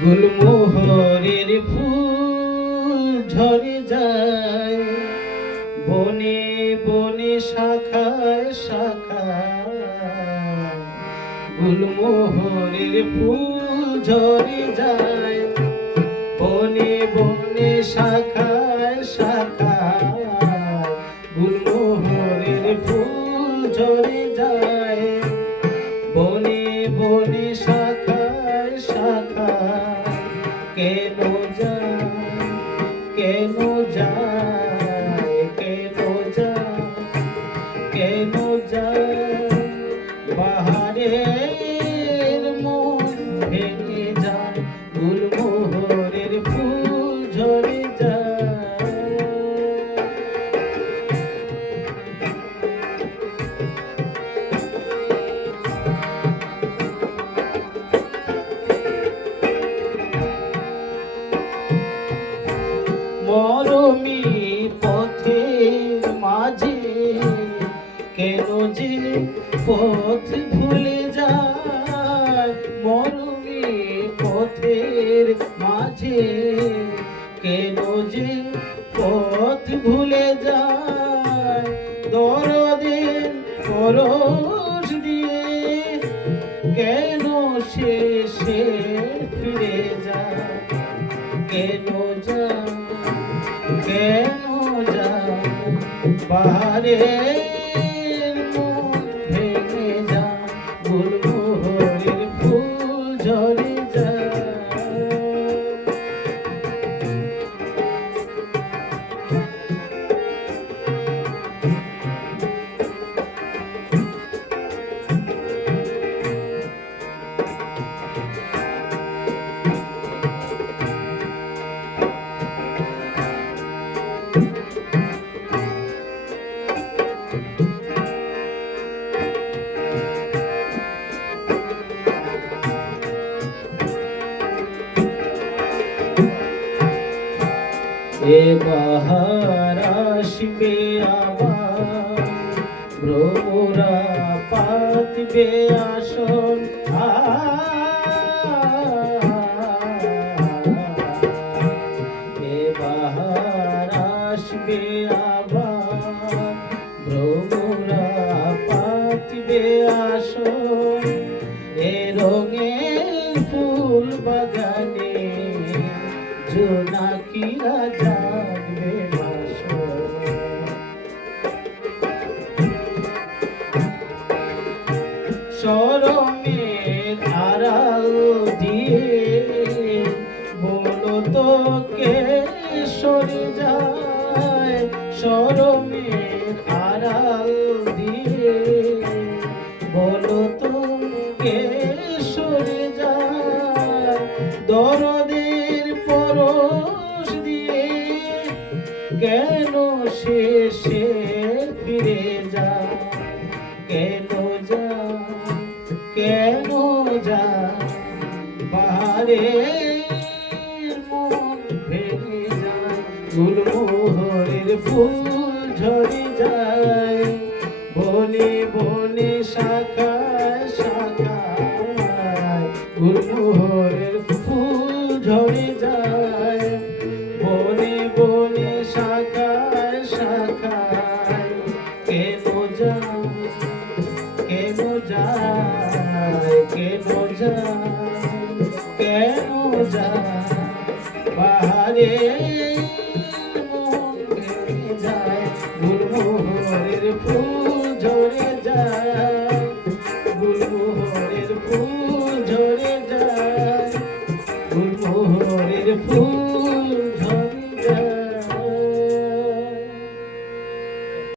গুলমোহরের ফুল ঝরে যায় বনে বনে শাখায় শাখায়। গুলমোহরের ফুল ঝরে যায় বনে বনে শাখায় শাখায়। গুলমোহরের ফুল ঝরে যায় বনে বনে শাখায় শাখায়। কেন যায় কেন যায় কেন যায় কেন যায় বাহারের মন ভেঙে যায় গুলমোহরের ফুল ঝরে যায়। মরমী পথের মাঝে কেন যে পথ ভুলে যায়। মরমী পথের মাঝে কেন যে পথ ভুলে যায়। দরদের পরশ দিয়ে কেন শেষে ফিরে যায়। কেন যায় কেন যায় বাহারের মন ভেঙে যায় গুলমোহরের ফুল ঝরে যায়। এ বাহার আসবে আবার ভ্রমরা পাতবে আসন। এ বাহার আসবে আবার ভ্রমরা পাতবে আসন। এ রঙের ফুল বাগানে জোনাকিরা জাগবে বাসর। শরমের আড়াল দিয়ে বলো তো কে সরে যায়। শরমের আড়াল দিয়ে বলো তো কে সরে যায়। দরদের পরশ দিয়ে কেন শেষে ফিরে যায়। কেন যায় কেন যায় বাহারের মন ভেঙে যায় গুলমোহরের ফুল ঝরে যায় বনে বনে শাখায় শাখায়। গুলমোহরের ফুল ঝরে যায় বনে বনে শাখায় শাখায়।